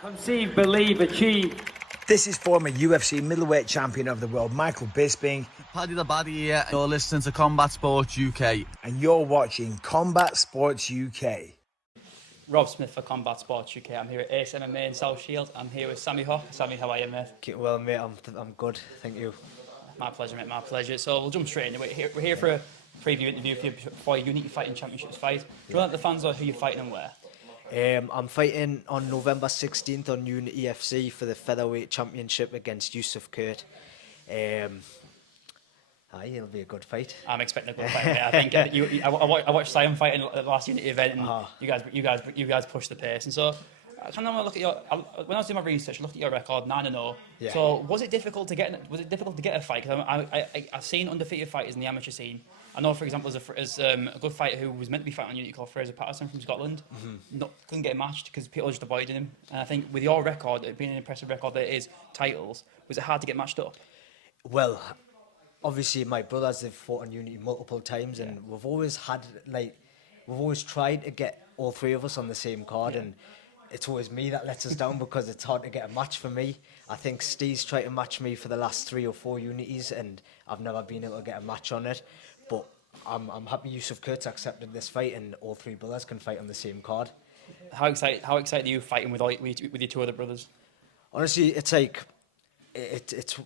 Conceive, believe, achieve. This is former UFC middleweight champion of the world, Michael Bisping. Paddy the Baddy here. You're listening to Combat Sports UK. And you're watching Combat Sports UK. Rob Smith for Combat Sports UK. I'm here at Ace MMA in South Shield. I'm here with Sami Hoque. Sami, how are you, mate? Well, mate, I'm good. Thank you. My pleasure, mate. My pleasure. So we'll jump straight into it. We're here for a preview interview for your Unity Fighting Championships fight. Do you want to let the fans know who you're fighting and where? I'm fighting on November 16th on Unity FC for the featherweight championship against Yusuf Kurt. It'll be a good fight. I'm expecting a good fight, mate. I think I watched Sion fighting at the last Unity event, and you guys pushed the pace. And so I kind of want to look at when I was doing my research, I looked at your record, 9-0. Yeah. So was it difficult to get a fight? Because I've seen undefeated fighters in the amateur scene. I know, for example, there's a good fighter who was meant to be fighting on Unity called Fraser Patterson from Scotland. Couldn't get matched because people just avoided him. And I think with your record, it being an impressive record that it is, titles, was it hard to get matched up? Well, obviously my brothers have fought on Unity multiple times, and we've always tried to get all three of us on the same card, and it's always me that lets us down because it's hard to get a match for me. I think Steve's tried to match me for the last 3 or 4 Unities, and I've never been able to get a match on it. But I'm happy Yusuf Kurt's accepted this fight, and all three brothers can fight on the same card. How excited are you fighting with your two other brothers? Honestly, it's like it's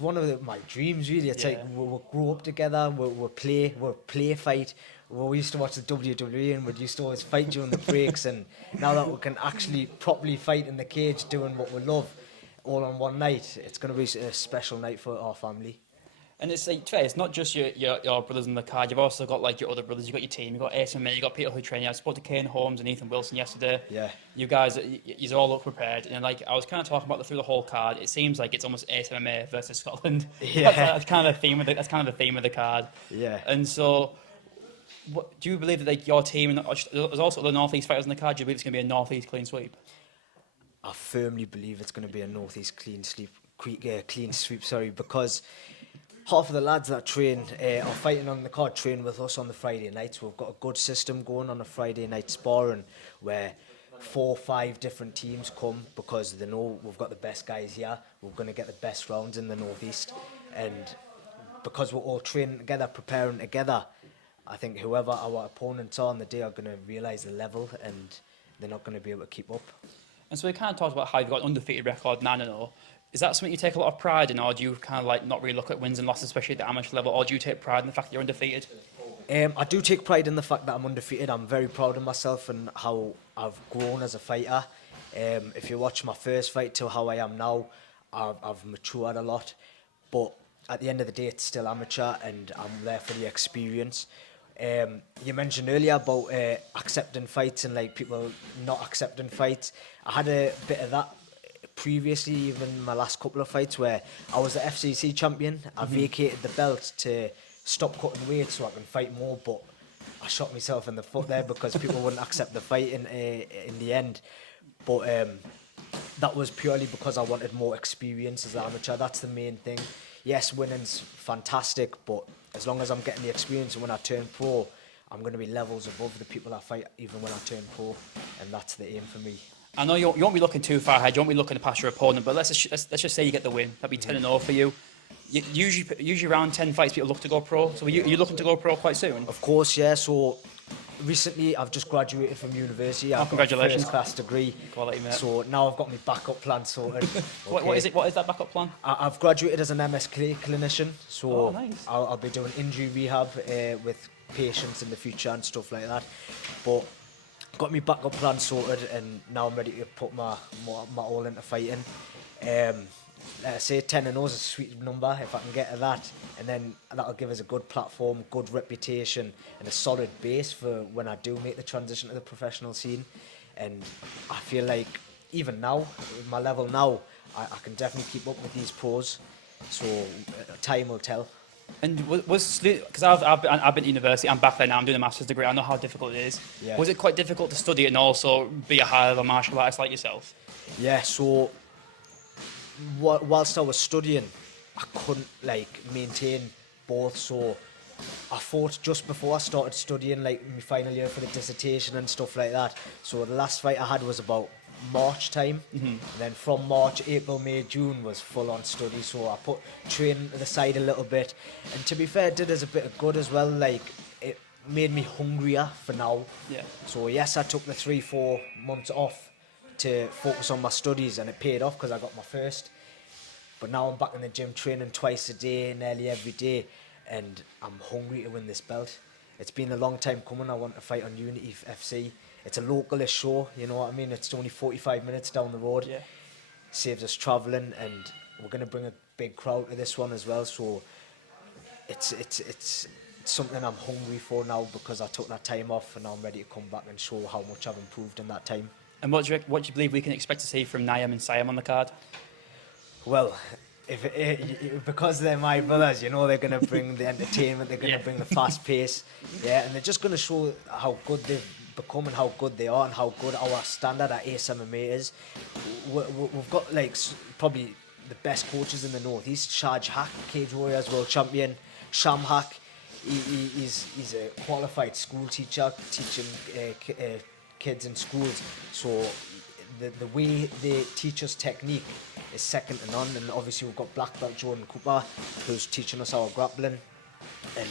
one of my dreams, really. It's like we'll grow up together, we'll play fight. We used to watch the WWE and we used to always fight during the breaks, and now that we can actually properly fight in the cage doing what we love all on one night, it's going to be a special night for our family. And it's like, it's not just your brothers in the card, you've also got like your other brothers, you've got your team, you've got SMA, you've got people who train you. I spoke to Kane Holmes and Ethan Wilson yesterday. Yeah. You guys, you all look prepared. And like, I was kind of talking about through the whole card, it seems like it's almost SMA versus Scotland. Yeah. That's kind of the theme of the card. Yeah. And so, do you believe that like your team, and there's also the North East fighters in the card, do you believe it's going to be a North East clean sweep? I firmly believe it's going to be a North East clean sweep, because half of the lads that train are fighting on the card train with us on the Friday nights. We've got a good system going on a Friday night sparring where 4 or 5 different teams come because they know we've got the best guys here. We're going to get the best rounds in the North East, and because we're all training together, preparing together, I think whoever our opponents are on the day are going to realise the level, and they're not going to be able to keep up. And so we kind of talked about how you've got an undefeated record, 9-0. Is that something you take a lot of pride in, or do you kind of like not really look at wins and losses, especially at the amateur level, or do you take pride in the fact that you're undefeated? I do take pride in the fact that I'm undefeated. I'm very proud of myself and how I've grown as a fighter. If you watch my first fight to how I am now, I've matured a lot. But at the end of the day, it's still amateur, and I'm there for the experience. You mentioned earlier about accepting fights and like people not accepting fights. I had a bit of that previously, even my last couple of fights, where I was the FCC champion. I vacated the belt to stop cutting weight so I can fight more, but I shot myself in the foot there because people wouldn't accept the fight in the end. But that was purely because I wanted more experience as an amateur. That's the main thing. Yes, winning's fantastic, but as long as I'm getting the experience, and when I turn pro, I'm going to be levels above the people I fight even when I turn pro, and that's the aim for me. I know you won't be looking too far ahead, you won't be looking past your opponent, but let's just say you get the win. That'd be 10-0 for you. Usually around 10 fights people look to go pro, so are you looking to go pro quite soon? Of course, yeah. So recently I've just graduated from university. I've congratulations. got a first class degree. Quality, mate. So now I've got my backup plan sorted. What is it? What is that backup plan? I've graduated as an MSK clinician, so nice. I'll be doing injury rehab with patients in the future and stuff like that. But got my backup plan sorted, and now I'm ready to put my all into fighting. Like I say, 10-0 is a sweet number if I can get to that, and then that'll give us a good platform, good reputation, and a solid base for when I do make the transition to the professional scene. And I feel like even now, with my level now, I can definitely keep up with these pros. So time will tell. And because I've been to university, I'm back there now, I'm doing a master's degree, I know how difficult it is. Yeah. Was it quite difficult to study and also be a high level martial artist like yourself? Yeah, so whilst I was studying, I couldn't maintain both, so I fought just before I started studying, like my final year for the dissertation and stuff like that. So the last fight I had was about March time. And then from March, April, May, June was full on study. So I put training to the side a little bit. And to be fair, it did us a bit of good as well. Like, it made me hungrier for now. Yeah. So yes, I took the 3-4 months off to focus on my studies, and it paid off because I got my first. But now I'm back in the gym training twice a day, nearly every day, and I'm hungry to win this belt. It's been a long time coming. I want to fight on Unity FC. It's a localish show, you know what I mean? It's only 45 minutes down the road. Yeah. Saves us travelling, and we're going to bring a big crowd to this one as well. So it's something I'm hungry for now, because I took that time off and now I'm ready to come back and show how much I've improved in that time. And what do you believe we can expect to see from Niam and Siam on the card? Well, because they're my brothers, you know, they're going to bring the entertainment, they're going to bring the fast pace, and they're just going to show how good they've become and how good they are and how good our standard at ACE MMA is. We've got like probably the best coaches in the Northeast. Shaj Haq, Cage Warriors World Champion. Sham Haq, he's a qualified school teacher, teaching kids in schools. So the way they teach us technique is second to none. And obviously we've got black belt Jordan Cooper, who's teaching us our grappling. And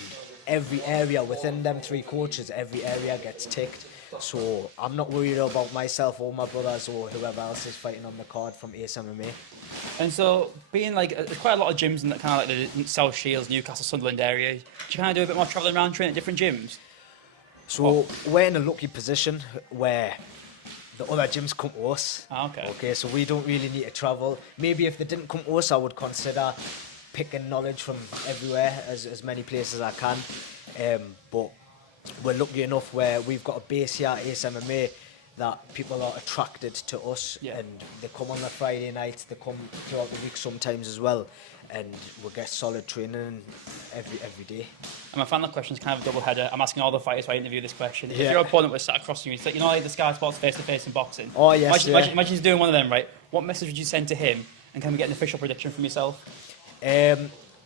every area within them three coaches, every area gets ticked. So I'm not worried about myself or my brothers or whoever else is fighting on the card from ACE MMA. And so, being like, there's quite a lot of gyms in that kind of like the South Shields, Newcastle, Sunderland area. Do you kind of do a bit more travelling around, training at different gyms? So we're in a lucky position where the other gyms come to us. Okay, so we don't really need to travel. Maybe if they didn't come to us, I would consider picking knowledge from everywhere, as many places as I can. But we're lucky enough where we've got a base here at ACE MMA that people are attracted to us, and they come on the Friday nights, they come throughout the week sometimes as well, and we get solid training every day. And my final question is kind of a double header. I'm asking all the fighters who I interview this question. If your opponent was sat across from you, you know, like the Sky Sports face-to-face in boxing. Oh yes. Imagine he's doing one of them, right? What message would you send to him, and can we get an official prediction from yourself?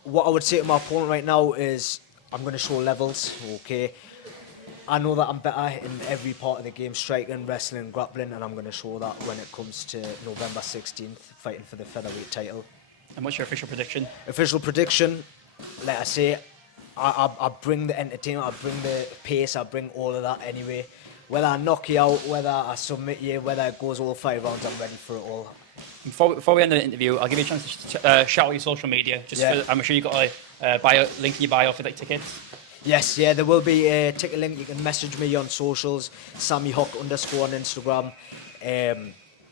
What I would say to my opponent right now is I'm going to show levels. Okay, I know that I'm better in every part of the game, striking, wrestling, grappling, and I'm going to show that when it comes to November 16th, fighting for the featherweight title. And what's your official prediction? Official prediction, like I say, I bring the entertainment, I bring the pace, I bring all of that anyway. Whether I knock you out, whether I submit you, whether it goes all 5 rounds, I'm ready for it all. Before we end the interview, I'll give you a chance to shout out your social media. I'm sure you've got a link in your bio for like tickets. Yes, there will be a ticket link. You can message me on socials, Sami Hoque _ on Instagram.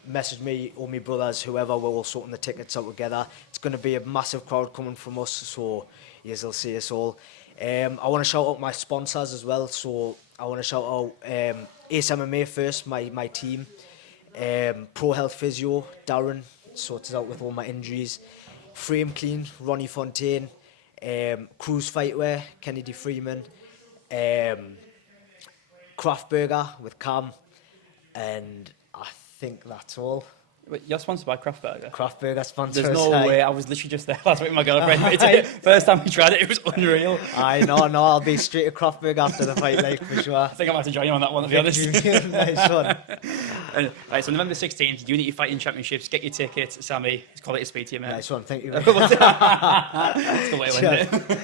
Message me or my brothers, whoever, we're all sorting the tickets out together. It's going to be a massive crowd coming from us, so you'll see us all. I want to shout out my sponsors as well. So I want to shout out ACE MMA first, my team. Pro Health Physio, Darren, sorts us out with all my injuries. Frame Clean, Ronnie Fontaine. Cruise Fightwear, Kennedy Freeman. Craft Burger with Cam. And I think that's all. Wait, you're sponsored by Craft Burger? Craft Burger sponsor. There's no way. I was literally just there last week with my girlfriend. First time we tried it, it was unreal. I know, I'll be straight to Craft Burger after the fight, like, for sure. I think I might have to join you on that one, to be honest. Nice one. Right, so November 16th, Unity Fighting Championships. Get your tickets, Sammy. It's quality to speak to you, man. Nice one, thank you. That's the way to end it.